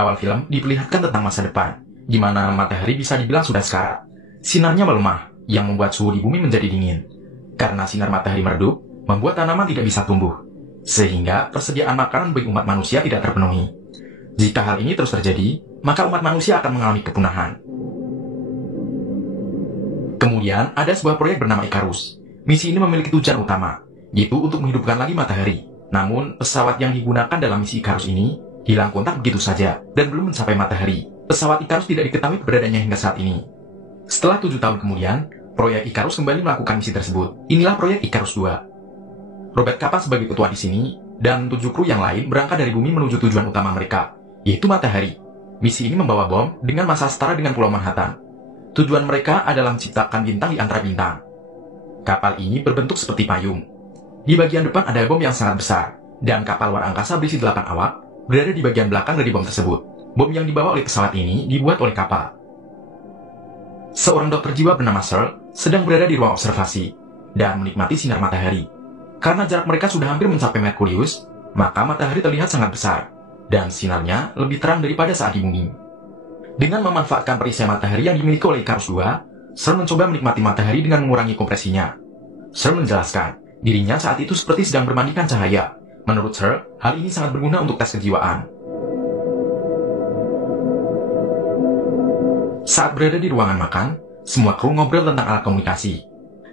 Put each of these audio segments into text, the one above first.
awal film diperlihatkan tentang masa depan, di mana matahari bisa dibilang sudah sekarat. Sinarnya melemah, yang membuat suhu di bumi menjadi dingin. Karena sinar matahari meredup, membuat tanaman tidak bisa tumbuh, sehingga persediaan makanan bagi umat manusia tidak terpenuhi. Jika hal ini terus terjadi, maka umat manusia akan mengalami kepunahan. Kemudian, ada sebuah proyek bernama Icarus. Misi ini memiliki tujuan utama, yaitu untuk menghidupkan lagi matahari. Namun, pesawat yang digunakan dalam misi Icarus ini hilang kontak begitu saja dan belum mencapai matahari. Pesawat Icarus tidak diketahui keberadaannya hingga saat ini. Setelah 7 tahun kemudian, proyek Icarus kembali melakukan misi tersebut. Inilah proyek Icarus 2. Robert Capa sebagai ketua di sini, dan 7 kru yang lain berangkat dari bumi menuju tujuan utama mereka, yaitu matahari. Misi ini membawa bom dengan massa setara dengan Pulau Manhattan. Tujuan mereka adalah menciptakan bintang di antara bintang. Kapal ini berbentuk seperti payung. Di bagian depan ada bom yang sangat besar, dan kapal luar angkasa berisi 8 awak berada di bagian belakang dari bom tersebut. Bom yang dibawa oleh pesawat ini dibuat oleh kapal. Seorang dokter jiwa bernama Searle sedang berada di ruang observasi dan menikmati sinar matahari. Karena jarak mereka sudah hampir mencapai Merkurius, maka matahari terlihat sangat besar, dan sinarnya lebih terang daripada saat di bumi. Dengan memanfaatkan perisai matahari yang dimiliki oleh Icarus 2, Searle mencoba menikmati matahari dengan mengurangi kompresinya. Searle menjelaskan, dirinya saat itu seperti sedang bermandikan cahaya. Menurut Searle, hal ini sangat berguna untuk tes kejiwaan. Saat berada di ruangan makan, semua kru ngobrol tentang alat komunikasi.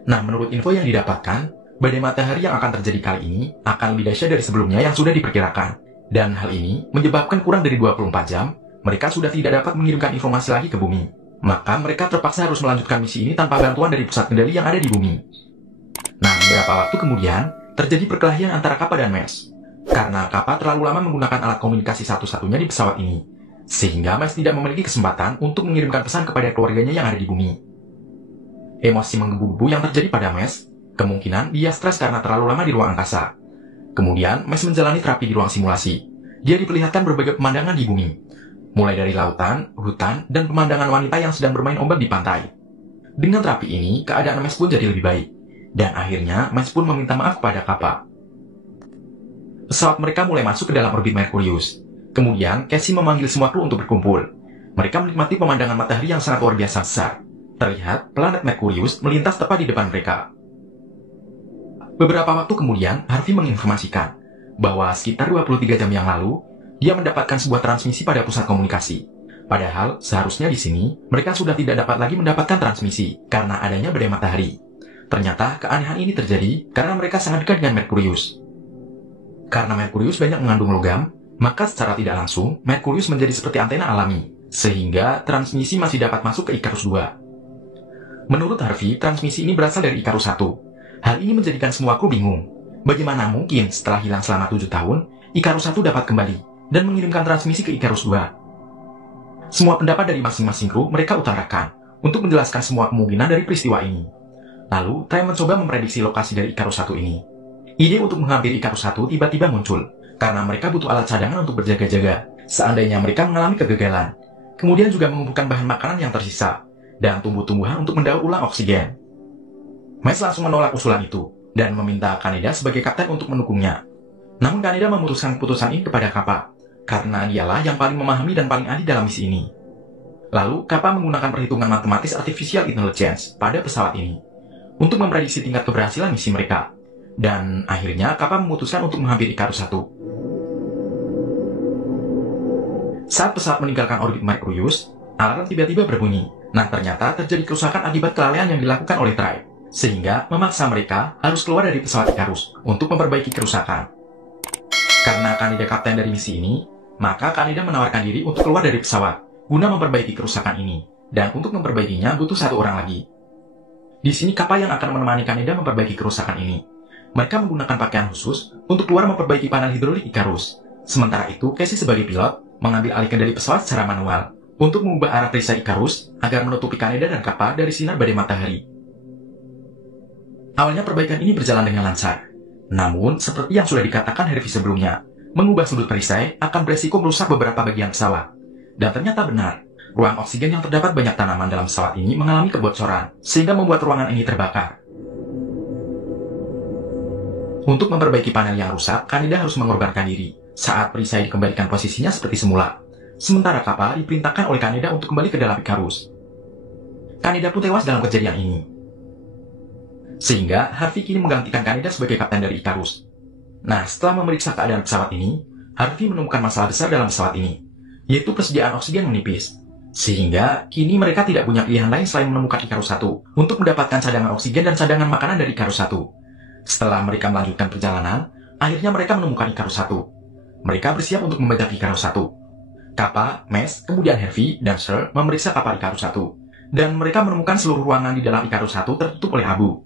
Nah, menurut info yang didapatkan, badai matahari yang akan terjadi kali ini akan lebih dahsyat dari sebelumnya yang sudah diperkirakan. Dan hal ini menyebabkan kurang dari 24 jam, mereka sudah tidak dapat mengirimkan informasi lagi ke bumi. Maka mereka terpaksa harus melanjutkan misi ini tanpa bantuan dari pusat kendali yang ada di bumi. Nah, beberapa waktu kemudian, terjadi perkelahian antara Capa dan Mes. Karena Capa terlalu lama menggunakan alat komunikasi satu-satunya di pesawat ini, sehingga Mes tidak memiliki kesempatan untuk mengirimkan pesan kepada keluarganya yang ada di bumi. Emosi menggebu-gebu yang terjadi pada Mes, kemungkinan dia stres karena terlalu lama di ruang angkasa. Kemudian, Mes menjalani terapi di ruang simulasi. Dia diperlihatkan berbagai pemandangan di bumi, mulai dari lautan, hutan, dan pemandangan wanita yang sedang bermain ombak di pantai. Dengan terapi ini, keadaan Mes pun jadi lebih baik, dan akhirnya Mes pun meminta maaf kepada Capa. Pesawat mereka mulai masuk ke dalam orbit Merkurius. Kemudian, Casey memanggil semua kru untuk berkumpul. Mereka menikmati pemandangan matahari yang sangat luar biasa besar. Terlihat, planet Merkurius melintas tepat di depan mereka. Beberapa waktu kemudian, Harvey menginformasikan bahwa sekitar 23 jam yang lalu, dia mendapatkan sebuah transmisi pada pusat komunikasi. Padahal, seharusnya di sini, mereka sudah tidak dapat lagi mendapatkan transmisi karena adanya badai matahari. Ternyata, keanehan ini terjadi karena mereka sangat dekat dengan Merkurius. Karena Merkurius banyak mengandung logam, maka secara tidak langsung, Merkurius menjadi seperti antena alami, sehingga transmisi masih dapat masuk ke Icarus 2. Menurut Harvey, transmisi ini berasal dari Icarus 1. Hal ini menjadikan semua kru bingung. Bagaimana mungkin setelah hilang selama 7 tahun, Icarus 1 dapat kembali dan mengirimkan transmisi ke Icarus 2? Semua pendapat dari masing-masing kru mereka utarakan untuk menjelaskan semua kemungkinan dari peristiwa ini. Lalu, Time mencoba memprediksi lokasi dari Icarus 1 ini. Ide untuk menghampiri Icarus 1 tiba-tiba muncul, karena mereka butuh alat cadangan untuk berjaga-jaga, seandainya mereka mengalami kegagalan. Kemudian juga mengumpulkan bahan makanan yang tersisa, dan tumbuh-tumbuhan untuk mendaur ulang oksigen. Mes langsung menolak usulan itu, dan meminta Kaneda sebagai kapten untuk mendukungnya. Namun Kaneda memutuskan keputusan ini kepada Capa, karena dialah yang paling memahami dan paling ahli dalam misi ini. Lalu, Capa menggunakan perhitungan matematis artificial intelligence pada pesawat ini, untuk memprediksi tingkat keberhasilan misi mereka. Dan akhirnya Capa memutuskan untuk menghampiri Icarus 1. Saat pesawat meninggalkan orbit Merkurius, alarm tiba-tiba berbunyi. Nah, ternyata terjadi kerusakan akibat kelalaian yang dilakukan oleh Tribe, sehingga memaksa mereka harus keluar dari pesawat Icarus untuk memperbaiki kerusakan. Karena Kaneda kapten dari misi ini, maka Kaneda menawarkan diri untuk keluar dari pesawat guna memperbaiki kerusakan ini, dan untuk memperbaikinya butuh 1 orang lagi. Di sini Capa yang akan menemani Kaneda memperbaiki kerusakan ini. Mereka menggunakan pakaian khusus untuk keluar memperbaiki panel hidrolik Icarus. Sementara itu, Casey sebagai pilot mengambil alih kendali pesawat secara manual untuk mengubah arah perisai Icarus agar menutupi Kaneda dan Capa dari sinar badai matahari. Awalnya perbaikan ini berjalan dengan lancar. Namun, seperti yang sudah dikatakan Harvey sebelumnya, mengubah sudut perisai akan beresiko merusak beberapa bagian pesawat. Dan ternyata benar, ruang oksigen yang terdapat banyak tanaman dalam pesawat ini mengalami kebocoran, sehingga membuat ruangan ini terbakar. Untuk memperbaiki panel yang rusak, Kaneda harus mengorbankan diri saat perisai dikembalikan posisinya seperti semula. Sementara Kappa diperintahkan oleh Kaneda untuk kembali ke dalam Icarus. Kaneda pun tewas dalam kejadian ini. Sehingga Harvey kini menggantikan Kaneda sebagai kapten dari Icarus. Nah, setelah memeriksa keadaan pesawat ini, Harvey menemukan masalah besar dalam pesawat ini, yaitu persediaan oksigen menipis. Sehingga kini mereka tidak punya pilihan lain selain menemukan Icarus 1 untuk mendapatkan cadangan oksigen dan cadangan makanan dari Icarus 1. Setelah mereka melanjutkan perjalanan, akhirnya mereka menemukan Icarus 1. Mereka bersiap untuk membajak Icarus 1. Kappa, Mes, kemudian Harvey, dan Sir memeriksa kapal Icarus 1. Dan mereka menemukan seluruh ruangan di dalam Icarus 1 tertutup oleh abu.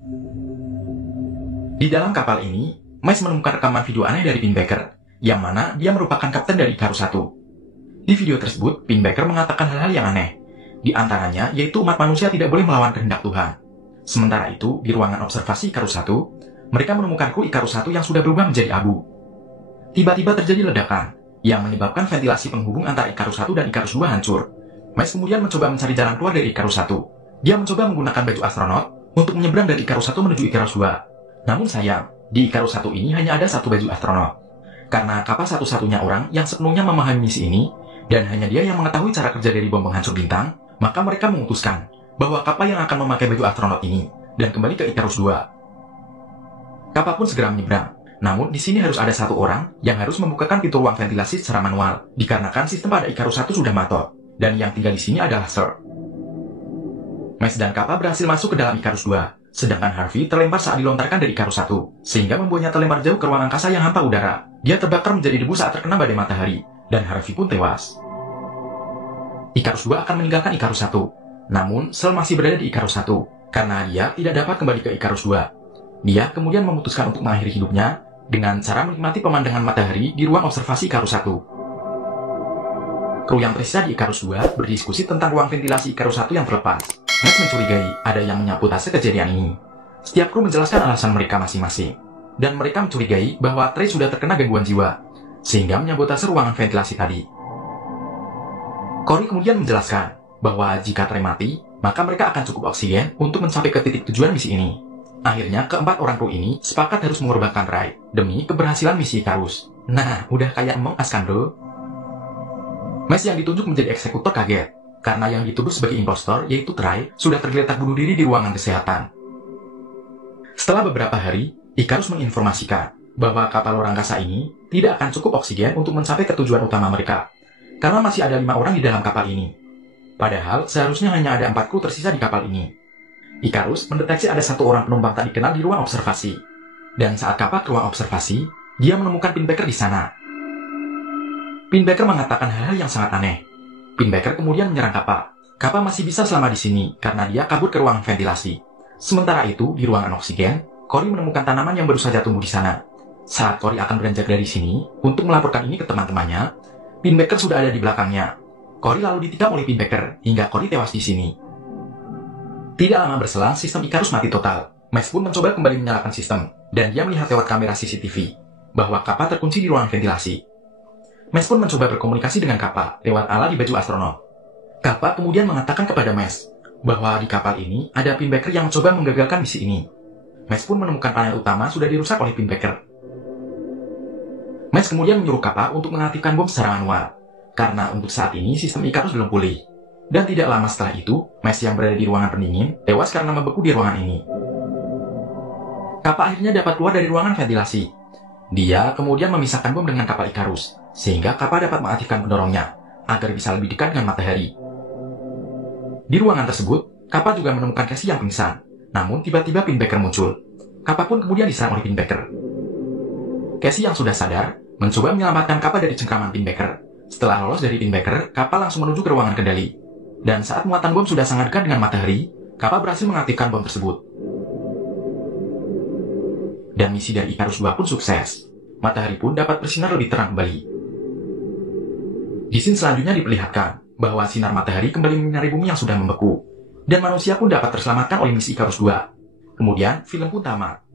Di dalam kapal ini, Mes menemukan rekaman video aneh dari Pinbacker, yang mana dia merupakan kapten dari Icarus 1. Di video tersebut, Pinbacker mengatakan hal-hal yang aneh. Di antaranya, yaitu umat manusia tidak boleh melawan kehendak Tuhan. Sementara itu, di ruangan observasi Icarus 1, mereka menemukan kru Icarus 1 yang sudah berubah menjadi abu. Tiba-tiba terjadi ledakan, yang menyebabkan ventilasi penghubung antara Icarus 1 dan Icarus 2 hancur. Mes kemudian mencoba mencari jalan keluar dari Icarus 1. Dia mencoba menggunakan baju astronot untuk menyeberang dari Icarus 1 menuju Icarus 2. Namun sayang, di Icarus 1 ini hanya ada satu baju astronot. Karena Kappa satu-satunya orang yang sepenuhnya memahami misi ini, dan hanya dia yang mengetahui cara kerja dari bom penghancur bintang, maka mereka memutuskan bahwa Kappa yang akan memakai baju astronot ini, dan kembali ke Icarus 2. Kappa pun segera menyeberang. Namun, di sini harus ada satu orang yang harus membukakan pintu ruang ventilasi secara manual, dikarenakan sistem pada Icarus 1 sudah matot, dan yang tinggal di sini adalah Sir. Mes dan Kappa berhasil masuk ke dalam Icarus 2, sedangkan Harvey terlempar saat dilontarkan dari Icarus 1, sehingga membuatnya terlempar jauh ke ruang angkasa yang hampa udara. Dia terbakar menjadi debu saat terkena badai matahari, dan Harvey pun tewas. Icarus 2 akan meninggalkan Icarus 1, namun Sir masih berada di Icarus 1, karena dia tidak dapat kembali ke Icarus 2. Dia kemudian memutuskan untuk mengakhiri hidupnya dengan cara menikmati pemandangan matahari di ruang observasi Icarus 1. Kru yang tersisa di Icarus 2 berdiskusi tentang ruang ventilasi Icarus 1 yang terlepas. Mes mencurigai ada yang menyapu tase kejadian ini. Setiap kru menjelaskan alasan mereka masing-masing, dan mereka mencurigai bahwa Trey sudah terkena gangguan jiwa, sehingga menyabotase ruangan ventilasi tadi. Cory kemudian menjelaskan bahwa jika Trey mati, maka mereka akan cukup oksigen untuk mencapai ke titik tujuan misi ini. Akhirnya, keempat orang kru ini sepakat harus mengorbankan Ray demi keberhasilan misi Icarus. Nah, udah kayak Among Us kan, bro? Mes yang ditunjuk menjadi eksekutor kaget, karena yang dituduh sebagai impostor, yaitu Ray, sudah tergeletak bunuh diri di ruangan kesehatan. Setelah beberapa hari, Icarus menginformasikan bahwa kapal luar angkasa ini tidak akan cukup oksigen untuk mencapai ke tujuan utama mereka, karena masih ada 5 orang di dalam kapal ini. Padahal, seharusnya hanya ada 4 kru tersisa di kapal ini. Icarus mendeteksi ada satu orang penumpang tak dikenal di ruang observasi. Dan saat Kappa ke ruang observasi, dia menemukan Pinbacker di sana. Pinbacker mengatakan hal-hal yang sangat aneh. Pinbacker kemudian menyerang Kappa. Kappa masih bisa selama di sini karena dia kabur ke ruangan ventilasi. Sementara itu, di ruangan oksigen, Cory menemukan tanaman yang baru saja tumbuh di sana. Saat Cory akan beranjak dari sini untuk melaporkan ini ke teman-temannya, Pinbacker sudah ada di belakangnya. Cory lalu ditikam oleh Pinbacker hingga Cory tewas di sini. Tidak lama berselang, sistem Icarus mati total. Mes pun mencoba kembali menyalakan sistem, dan dia melihat lewat kamera CCTV bahwa Kappa terkunci di ruang ventilasi. Mes pun mencoba berkomunikasi dengan Kappa lewat alat di baju astronot. Kappa kemudian mengatakan kepada Mes bahwa di kapal ini ada Pinbacker yang mencoba menggagalkan misi ini. Mes pun menemukan panel utama sudah dirusak oleh Pinbacker. Mes kemudian menyuruh Kappa untuk mengaktifkan bom secara manual, karena untuk saat ini sistem Icarus belum pulih. Dan tidak lama setelah itu, Mes yang berada di ruangan pendingin tewas karena membeku di ruangan ini. Kappa akhirnya dapat keluar dari ruangan ventilasi. Dia kemudian memisahkan bom dengan kapal Icarus, sehingga Kappa dapat mengaktifkan pendorongnya, agar bisa lebih dekat dengan matahari. Di ruangan tersebut, Kappa juga menemukan Casey yang pingsan, namun tiba-tiba Pinbacker muncul. Kappa pun kemudian diserang oleh Pinbacker. Casey yang sudah sadar, mencoba menyelamatkan Kappa dari cengkraman Pinbacker. Setelah lolos dari Pinbacker, Kappa langsung menuju ke ruangan kendali. Dan saat muatan bom sudah sangat dekat dengan matahari, Kappa berhasil mengaktifkan bom tersebut. Dan misi dari Icarus 2 pun sukses. Matahari pun dapat bersinar lebih terang kembali. Di scene selanjutnya diperlihatkan bahwa sinar matahari kembali menyinari bumi yang sudah membeku. Dan manusia pun dapat terselamatkan oleh misi Icarus 2. Kemudian, film pun tamat.